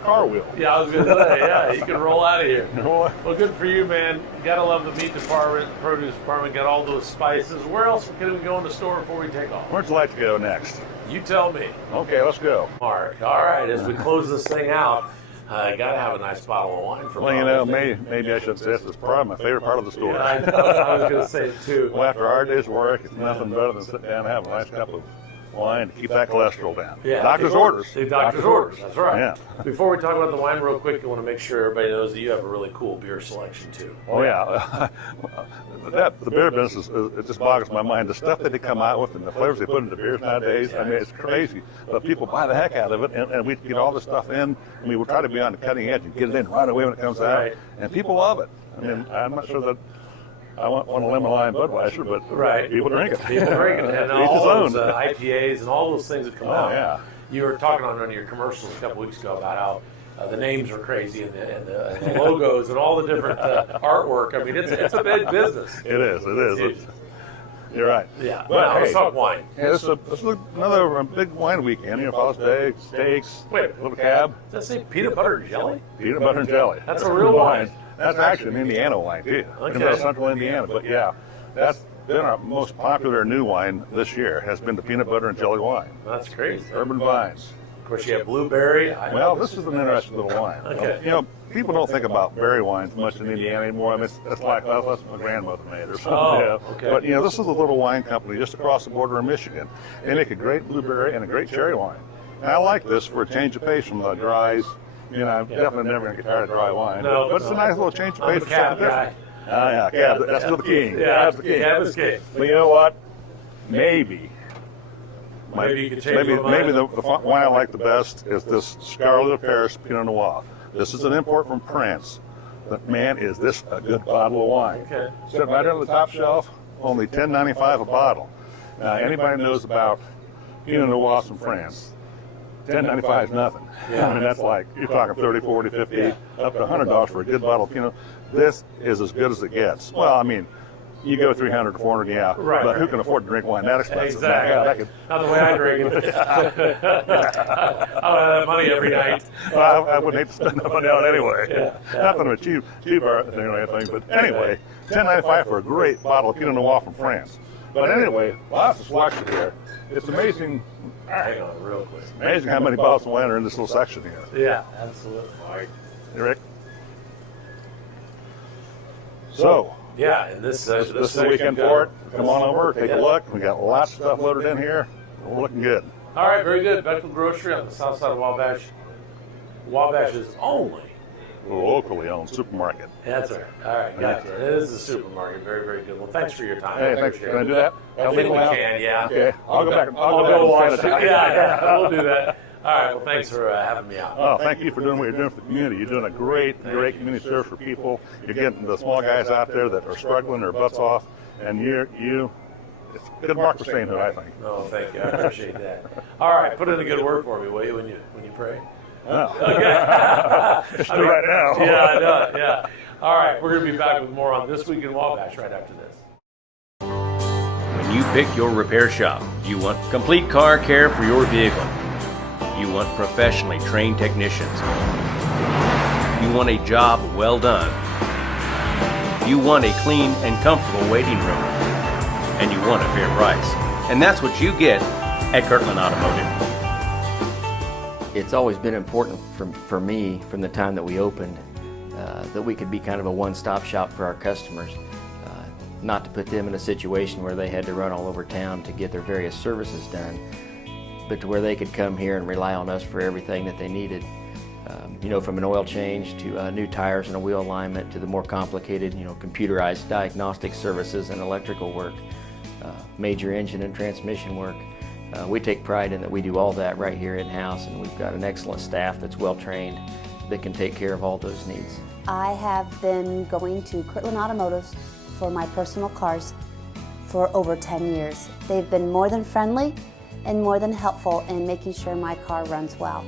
car wheel. Yeah, I was going to say, yeah, you can roll out of here. Well, good for you, man. You got to love the meat department, produce department, got all those spices. Where else can we go in the store before we take off? Where'd you like to go next? You tell me. Okay, let's go. Mark, all right, as we close this thing out, I got to have a nice bottle of wine for Well, you know, maybe I should say this is probably my favorite part of the store. Yeah, I was going to say it too. Well, after our day's work, it's nothing better than sitting down and having a nice cup of wine to keep that cholesterol down. Yeah, Doctor's orders. Doctor's orders. That's right. Yeah. Before we talk about the wine real quick, I want to make sure everybody knows that you have a really cool beer selection too. Oh yeah, the beer business it just boggles my mind. The stuff that they come out with and the flavors they put into beers nowadays, I mean, it's crazy. But people buy the heck out of it, and we get all this stuff in. I mean, we try to be on the cutting edge and get it in right away when it comes out, and people love it. I mean, I'm not sure that I want a lemon lime Budweiser, but people drink it. People drink it, and all those IPAs and all those things that come out. Yeah. You were talking on one of your commercials a couple weeks ago about how the names are crazy and the logos and all the different artwork. I mean, it's a big business. It is. You're right. Yeah. Well, let's talk wine. Yeah, this is another big wine weekend. Father's Day, steaks, little cab. Does that say peanut butter and jelly? Peanut butter and jelly. That's a real wine. That's actually an Indiana wine, too. Okay. In central Indiana. But yeah, that's been our most popular new wine this year, has been the peanut butter and jelly wine. That's crazy. Urban Vines. Of course, you have blueberry. Well, this is an interesting little wine. Okay. People don't think about berry wines much in Indiana anymore. I mean, it's like, well, that's what my grandmother made or something. Oh, okay. But, this is a little wine company just across the border in Michigan. They make a great blueberry and a great cherry wine. And I like this for a change of pace from the dries. I'm definitely never going to get tired of dry wine. No, but it's a nice little change of pace for something different. Guy. Cab, that's still the king. Yeah, Cab's the king. Cab is king. But you know what? Maybe you could change my mind. maybe the wine I like the best is this Scarlet of Paris Pinot Noir. This is an import from France. But man, is this a good bottle of wine. Okay. Sitting right there on the top shelf, only $10.95 a bottle. Now, anybody knows about Pinot Noirs from France. $10.95 is nothing. Yeah. I mean, that's like, you're talking 30, 40, 50, up to $100 for a good bottle of Pinot. This is as good as it gets. Well, I mean, you go 300 to 400, yeah. Right. But who can afford to drink wine that expensive? Exactly. Not the way I drink it. I don't have that money every night. Well, I wouldn't hate to spend that money on it anyway. Yeah. Not that I'm a cheap thing or anything, but anyway, $10.95 for a great bottle of Pinot Noir from France. But anyway, lots of selection here. It's amazing. Hang on real quick. Amazing how many bottles of wine are in this little section here. Yeah, absolutely. Hey, Rick? So, yeah, and this is the weekend for it. Come on over, take a look. We got lots of stuff loaded in here. We're looking good. All right, very good. Bethel Grocery on the south side of Wabash. Wabash is only a locally owned supermarket. That's right. All right, gotcha. It is a supermarket. Very, very good. Well, thanks for your time. Hey, thanks. Can I do that? I think we can, yeah. Okay. I'll go back. I'll go watch it. Yeah, we'll do that. All right, well, thanks for having me out. Oh, thank you for doing what you're doing for the community. You're doing a great community service for people. You're getting the small guys out there that are struggling their butts off, and it's a good mark for sainthood, I think. Oh, thank you. I appreciate that. All right, put in a good word for me, will you, when you pray? Oh. Okay. Just do right now. Yeah, I know, yeah. All right, we're going to be back with more on This Week in Wabash right after this. When you pick your repair shop, you want complete car care for your vehicle. You want professionally trained technicians. You want a job well done. You want a clean and comfortable waiting room. And you want a fair price. And that's what you get at Kirtland Automotive. It's always been important for me from the time that we opened that we could be kind of a one-stop shop for our customers. Not to put them in a situation where they had to run all over town to get their various services done, but to where they could come here and rely on us for everything that they needed. From an oil change to new tires and a wheel alignment to the more complicated, computerized diagnostic services and electrical work, major engine and transmission work. We take pride in that we do all that right here in-house, and we've got an excellent staff that's well trained that can take care of all those needs. I have been going to Kirtland Automotive for my personal cars for over 10 years. They've been more than friendly and more than helpful in making sure my car runs well.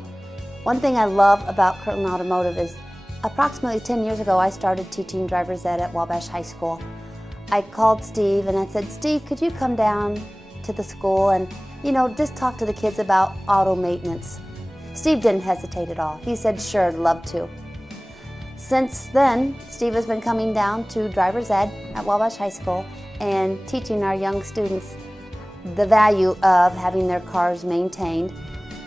One thing I love about Kirtland Automotive is approximately 10 years ago I started teaching driver's ed at Wabash High School. I called Steve and I said, Steve, could you come down to the school and just talk to the kids about auto maintenance? Steve didn't hesitate at all. He said, sure, I'd love to. Since then, Steve has been coming down to driver's ed at Wabash High School and teaching our young students the value of having their cars maintained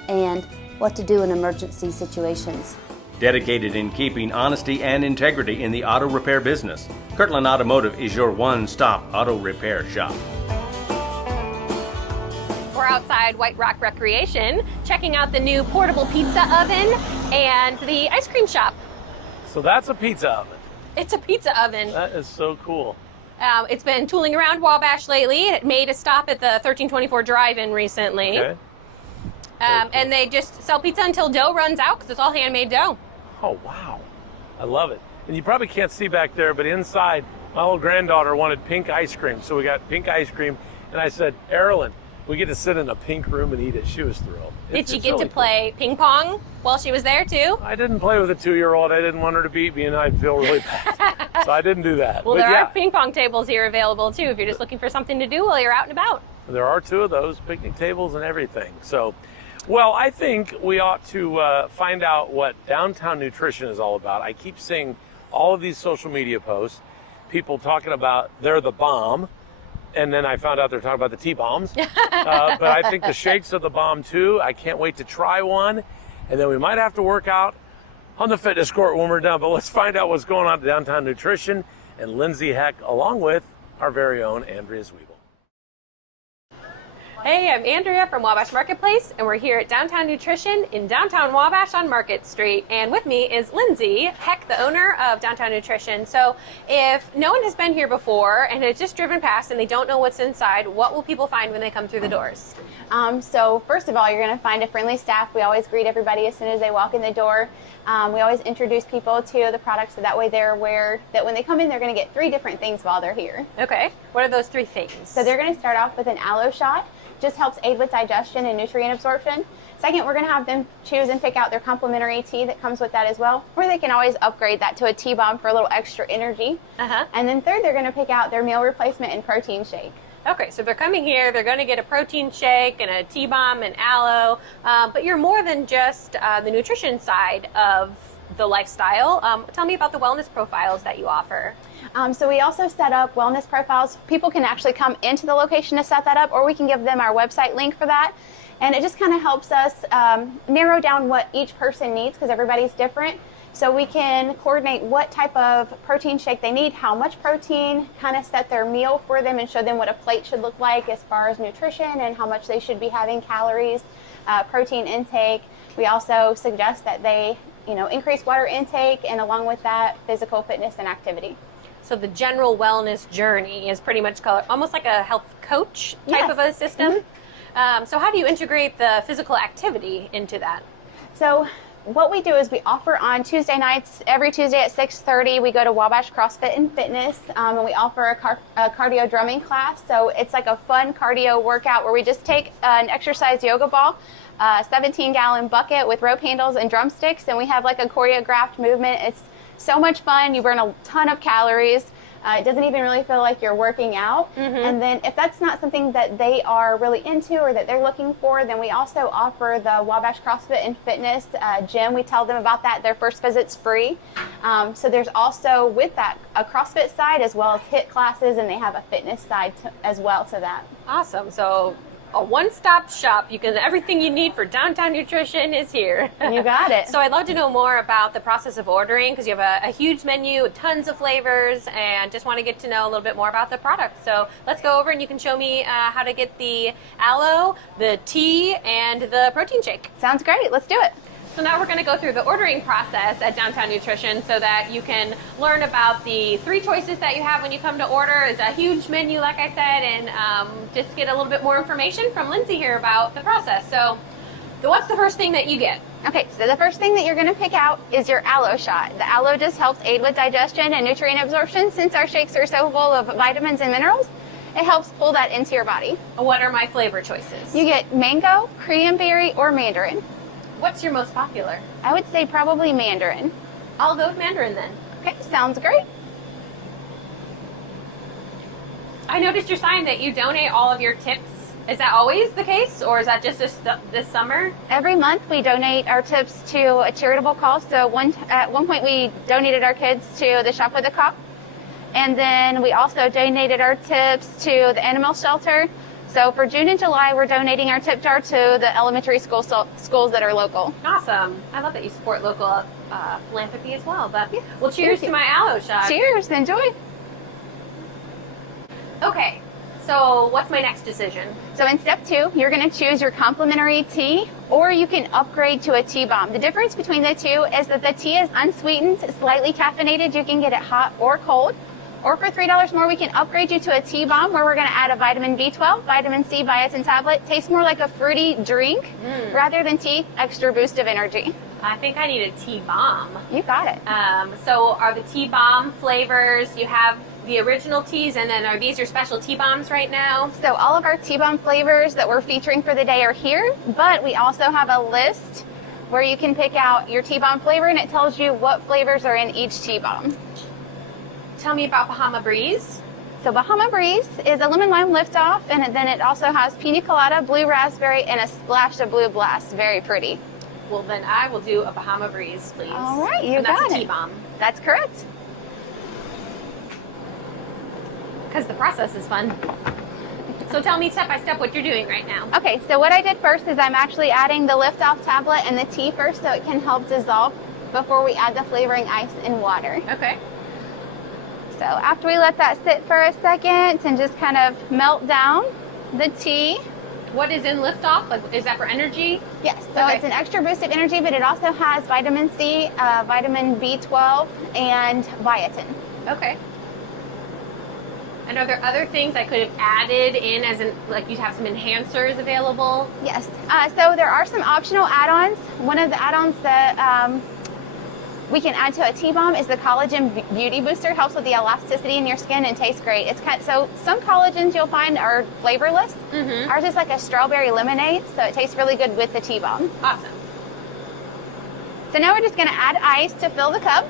and what to do in emergency situations. Dedicated in keeping honesty and integrity in the auto repair business, Kirtland Automotive is your one-stop auto repair shop. For we're outside White Rock Recreation, checking out the new portable pizza oven and the ice cream shop. So that's a pizza oven. It's a pizza oven. That is so cool. It's been tooling around Wabash lately. It made a stop at the 1324 Drive-In recently. Okay. And they just sell pizza until dough runs out because it's all handmade dough. Oh, wow. I love it. And you probably can't see back there, but inside, my old granddaughter wanted pink ice cream. So we got pink ice cream. And I said, Erilyn, we get to sit in a pink room and eat it. She was thrilled. Did she get to play ping pong while she was there too? I didn't play with a 2-year-old. I didn't want her to beat me and I'd feel really bad. So I didn't do that. Well, but there are ping pong tables here available too if you're just looking for something to do while you're out and about. There are 2 of those, picnic tables and everything. So, well, I think we ought to find out what downtown nutrition is all about. I keep seeing all of these social media posts, people talking about they're the bomb. And then I found out they're talking about the T-bombs. But I think the shakes are the bomb too. I can't wait to try one. And then we might have to work out on the fitness court when we're done. But let's find out what's going on at Downtown Nutrition and Lindsay Heck, along with our very own Andrea Zwiebel. Hey, I'm Andrea from Wabash Marketplace, and we're here at Downtown Nutrition in downtown Wabash on Market Street. And with me is Lindsay Heck, the owner of Downtown Nutrition. So if no one has been here before and has just driven past and they don't know what's inside, what will people find when they come through the doors? So first of all, you're going to find a friendly staff. We always greet everybody as soon as they walk in the door. We always introduce people to the products so that way they're aware that when they come in, they're going to get 3 different things while they're here. Okay. What are those 3 things? So they're going to start off with an aloe shot. Just helps aid with digestion and nutrient absorption. Second, we're going to have them choose and pick out their complimentary tea that comes with that as well, or they can always upgrade that to a T-bomb for a little extra energy. And then third, they're going to pick out their meal replacement and protein shake. Okay, so they're coming here, they're going to get a protein shake and a T-bomb and aloe, but you're more than just the nutrition side of the lifestyle. Tell me about the wellness profiles that you offer. So we also set up wellness profiles. People can actually come into the location to set that up, or we can give them our website link for that. And it just kind of helps us narrow down what each person needs because everybody's different. So we can coordinate what type of protein shake they need, how much protein, kind of set their meal for them and show them what a plate should look like as far as nutrition and how much they should be having calories, protein intake. We also suggest that they increase water intake and along with that, physical fitness and activity. So the general wellness journey is pretty much almost like a health coach type of a system. So how do you integrate the physical activity into that? So what we do is we offer on Tuesday nights, every Tuesday at 6:30, we go to Wabash CrossFit and Fitness, and we offer a cardio drumming class. So it's like a fun cardio workout where we just take an exercise yoga ball, a 17-gallon bucket with rope handles and drumsticks, and we have like a choreographed movement. It's so much fun. You burn a ton of calories. It doesn't even really feel like you're working out. And then if that's not something that they are really into or that they're looking for, then we also offer the Wabash CrossFit and Fitness gym. We tell them about that. Their first visit's free. So there's also with that a CrossFit side as well as HIIT classes, and they have a fitness side as well to that. Awesome. So a one-stop shop. Everything you need for downtown nutrition is here. You got it. So I'd love to know more about the process of ordering because you have a huge menu, tons of flavors, and just want to get to know a little bit more about the product. So let's go over and you can show me how to get the aloe, the tea, and the protein shake. Sounds great. Let's do it. So now we're going to go through the ordering process at Downtown Nutrition so that you can learn about the 3 choices that you have when you come to order. It's a huge menu, like I said, and just get a little bit more information from Lindsay here about the process. So what's the first thing that you get? Okay, so the first thing that you're going to pick out is your aloe shot. The aloe just helps aid with digestion and nutrient absorption. Since our shakes are so full of vitamins and minerals, it helps pull that into your body. What are my flavor choices? You get mango, cranberry, or mandarin. What's your most popular? I would say probably mandarin. I'll go with mandarin then. Okay, sounds great. I noticed your sign that you donate all of your tips. Is that always the case, or is that just this summer? Every month we donate our tips to a charitable cause. So at one point we donated our kids to the Shop with a Cop. And then we also donated our tips to the animal shelter. So for June and July, we're donating our tip jar to the elementary schools that are local. Awesome. I love that you support local philanthropy as well. But well, cheers to my aloe shot. Cheers. Enjoy. Okay. So what's my next decision? So in step 2, you're going to choose your complimentary tea, or you can upgrade to a tea bomb. The difference between the two is that the tea is unsweetened, slightly caffeinated. You can get it hot or cold. Or for $3 more, we can upgrade you to a tea bomb, where we're going to add a vitamin B12, vitamin C biotin tablet. Tastes more like a fruity drink rather than tea. Extra boost of energy. I think I need a tea bomb. You got it. So are the tea bomb flavors, you have the original teas, and then are these your special tea bombs right now? So all of our tea bomb flavors that we're featuring for the day are here, but we also have a list where you can pick out your tea bomb flavor, and it tells you what flavors are in each tea bomb. Tell me about Bahama Breeze. So Bahama Breeze is a lemon lime liftoff, and then it also has pina colada, blue raspberry, and a splash of blue blast. Very pretty. Well, then I will do a Bahama Breeze, please. All right, you and got that's a it. tea bomb. That's correct. Because the process is fun. So tell me step by step what you're doing right now. Okay, so what I did first is I'm actually adding the liftoff tablet and the tea first, so it can help dissolve before we add the flavoring ice and water. Okay. So after we let that sit for a second and just kind of melt down the tea. What is in liftoff? Like, is that for energy? Yes, so it's an extra boost of energy, but it also has vitamin C, vitamin B12, and biotin. Okay. And are there other things I could have added in, as in, like, you have some enhancers available? Yes. So there are some optional add-ons. One of the add-ons that we can add to a tea bomb is the collagen beauty booster. Helps with the elasticity in your skin and tastes great. It's so some collagens you'll find are flavorless. Ours is like a strawberry lemonade, so it tastes really good with the tea bomb. Awesome. So now we're just going to add ice to fill the cup.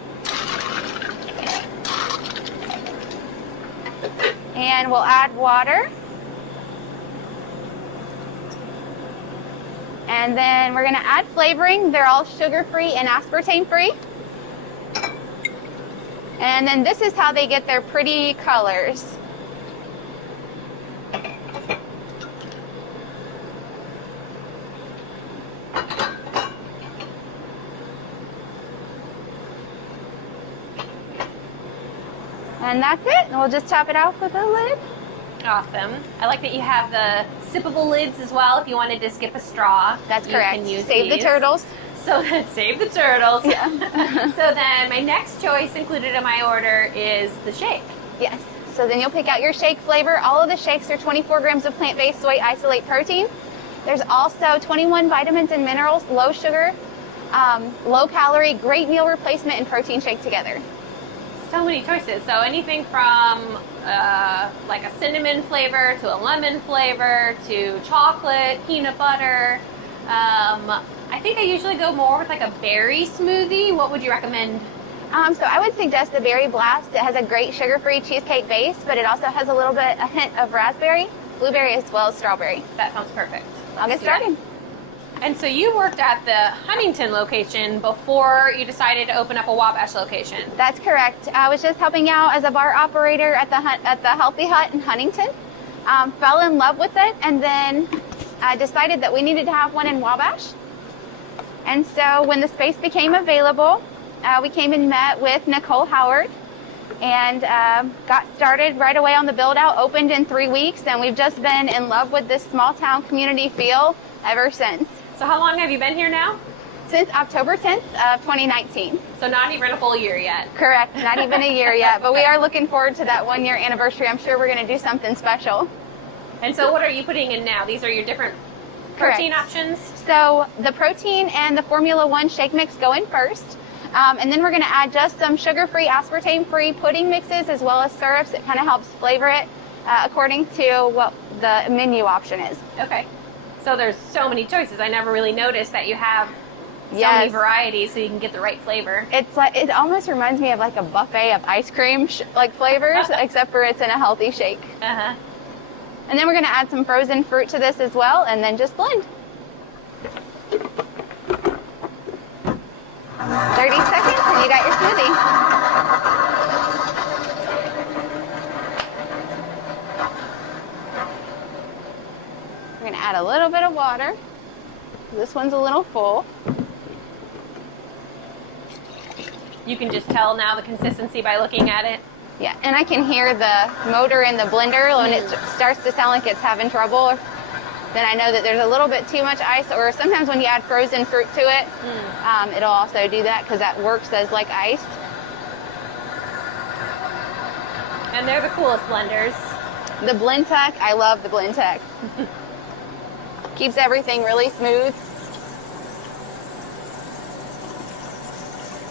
And we'll add water. And then we're going to add flavoring. They're all sugar-free and aspartame-free. And then this is how they get their pretty colors. And that's it. We'll just top it off with a lid. Awesome. I like that you have the sippable lids as well. If you wanted to skip a straw, that's correct. Can use Save these. the turtles. So save the turtles. Yeah. So then my next choice included in my order is the shake. Yes. So then you'll pick out your shake flavor. All of the shakes are 24 grams of plant-based soy isolate protein. There's also 21 vitamins and minerals, low sugar, low calorie, great meal replacement and protein shake together. So many choices. So anything from like a cinnamon flavor to a lemon flavor to chocolate, peanut butter. I think I usually go more with like a berry smoothie. What would you recommend? So I would suggest the Berry Blast. It has a great sugar-free cheesecake base, but it also has a hint of raspberry, blueberry, as well as strawberry. That sounds perfect. I'll get started. And so you worked at the Huntington location before you decided to open up a Wabash location. That's correct. I was just helping out as a bar operator at the Healthy Hut in Huntington. Fell in love with it, and then I decided that we needed to have one in Wabash. And so when the space became available, we came and met with Nicole Howard and got started right away on the build out. Opened in 3 weeks, and we've just been in love with this small town community feel ever since. So how long have you been here now? Since October 10th of 2019. So not even a full year yet. Correct, not even a year yet, but we are looking forward to that 1 year anniversary. I'm sure we're going to do something special. And so what are you putting in now? These are your different protein options? So the protein and the Formula One shake mix go in first. And then we're going to add just some sugar-free, aspartame-free pudding mixes as well as syrups. It kind of helps flavor it according to what the menu option is. Okay. So there's so many choices. I never really noticed that you have so many varieties so you can get the right flavor. It's like, it almost reminds me of like a buffet of ice cream like flavors, except for it's in a healthy shake. Uh-huh. And then we're going to add some frozen fruit to this as well, and then just blend. 30 seconds and you got your smoothie. We're going to add a little bit of water. This one's a little full. You can just tell now the consistency by looking at it. Yeah, and I can hear the motor in the blender when it starts to sound like it's having trouble. Then I know that there's a little bit too much ice, or sometimes when you add frozen fruit to it, it'll also do that because that works as like ice. And they're the coolest blenders. The BlendTech, I love the BlendTech. Keeps everything really smooth.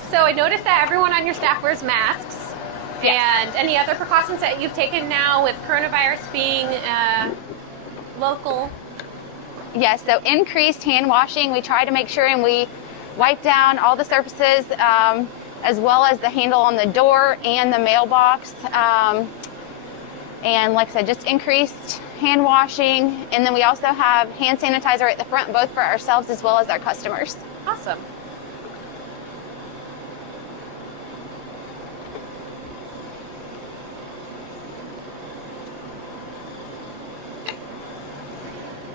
So I noticed that everyone on your staff wears masks. Yes. And any other precautions that you've taken now with coronavirus being local? Yes, so increased hand washing. We try to make sure and we wipe down all the surfaces as well as the handle on the door and the mailbox. And like I said, just increased hand washing. And then we also have hand sanitizer at the front, both for ourselves as well as our customers. Awesome.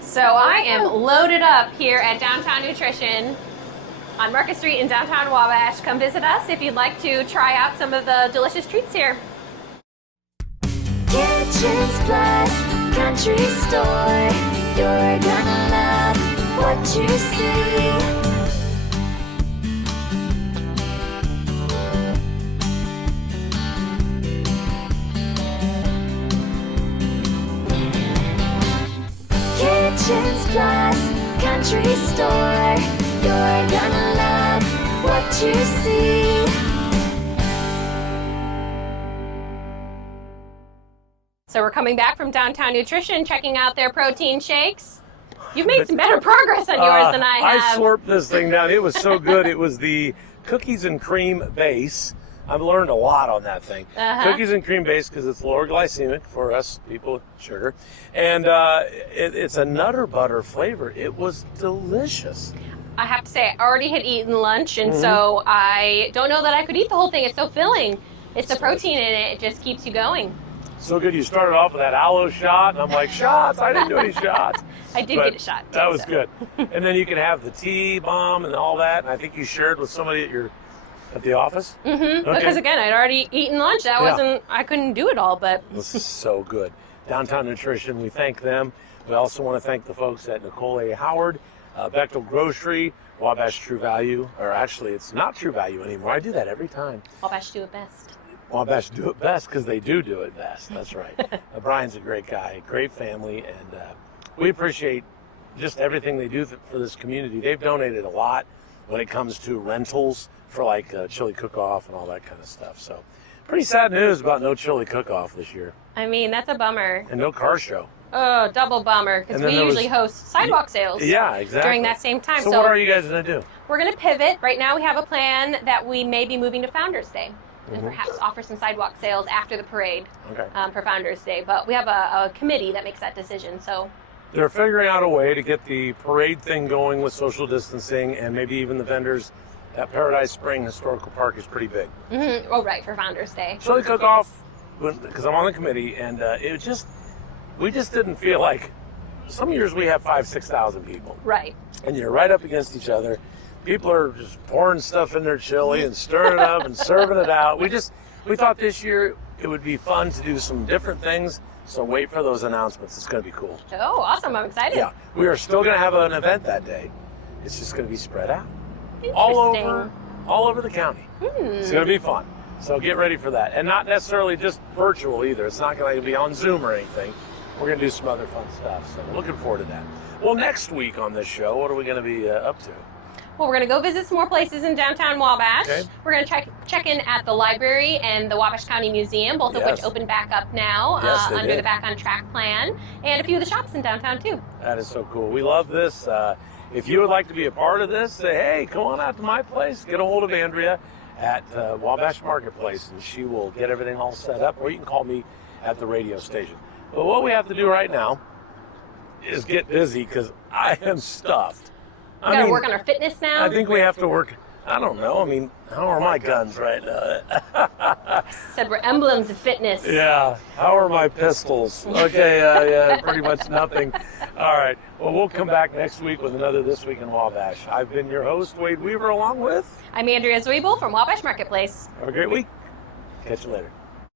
So I am loaded up here at Downtown Nutrition on Market Street in downtown Wabash. Come visit us if you'd like to try out some of the delicious treats here. Kitchens Plus Country Store. You're gonna love what you see. Kitchens Plus Country Store. You're gonna love what you see. So we're coming back from Downtown Nutrition, checking out their protein shakes. You've made some better progress on yours than I have. I slurped this thing down. It was so good. It was the cookies and cream base. I've learned a lot on that thing. Cookies and cream base because it's lower glycemic for us people with sugar. And it's a nutter butter flavor. It was delicious. I have to say, I already had eaten lunch, and so I don't know that I could eat the whole thing. It's so filling. It's the protein in it. It just keeps you going. So good. You started off with that aloe shot, and I'm like, shots? I didn't do any shots. I did get a shot. That was good. And then you can have the tea bomb and all that. And I think you shared with somebody at the office. Okay. Because again, I'd already eaten lunch. That wasn't. I couldn't do it all, but this is so good. Downtown Nutrition. We thank them. We also want to thank the folks at Nicole A. Howard, Bechtel Grocery, Wabash True Value. Or actually, it's not True Value anymore. I do that every time. Wabash do it best. Wabash do it best because they do it best. That's right. Brian's a great guy, great family, and we appreciate just everything they do for this community. They've donated a lot when it comes to rentals for like chili cook-off and all that kind of stuff. So pretty sad news about no chili cook-off this year. I mean, that's a bummer. And no car show. Oh, double bummer, because we usually host sidewalk sales during that same time. So what are you guys going to do? We're going to pivot. Right now we have a plan that we may be moving to Founders Day and perhaps offer some sidewalk sales after the parade for Founders Day. But we have a committee that makes that decision. So they're figuring out a way to get the parade thing going with social distancing and maybe even the vendors. That Paradise Spring Historical Park is pretty big. Oh, right, for Founders Day. Chili cook-off, because I'm on the committee, and we just didn't feel like, some years we have 5,000-6,000 people. Right. And you're right up against each other. People are just pouring stuff in their chili and stirring it up and serving it out. We thought this year it would be fun to do some different things, so wait for those announcements. It's going to be cool. Oh, awesome. I'm excited. Yeah, we are still going to have an event that day. It's just going to be spread out. All over the county. It's going to be fun. So get ready for that. And not necessarily just virtual either. It's not going to be on Zoom or anything. We're going to do some other fun stuff. So looking forward to that. Well, next week on this show, what are we going to be up to? Well, we're going to go visit some more places in downtown Wabash. Okay. We're going to check in at the library and the Wabash County Museum, both of which open back up now under the Back on Track plan, and a few of the shops in downtown too. That is so cool. We love this. If you would like to be a part of this, say, hey, come on out to my place. Get a hold of Andrea at Wabash Marketplace, and she will get everything all set up, or you can call me at the radio station. But what we have to do right now is get busy because I am stuffed. We got to work on our fitness now. I think we have to work. I don't know. I mean, how are my guns right now? Said we're emblems of fitness. Yeah. How are my pistols? Okay. Yeah. Pretty much nothing. All right. Well, we'll come back next week with another This Week in Wabash. I've been your host, Wade Weaver, along with... I'm Andrea Zwiebel from Wabash Marketplace. Have a great week. Catch you later.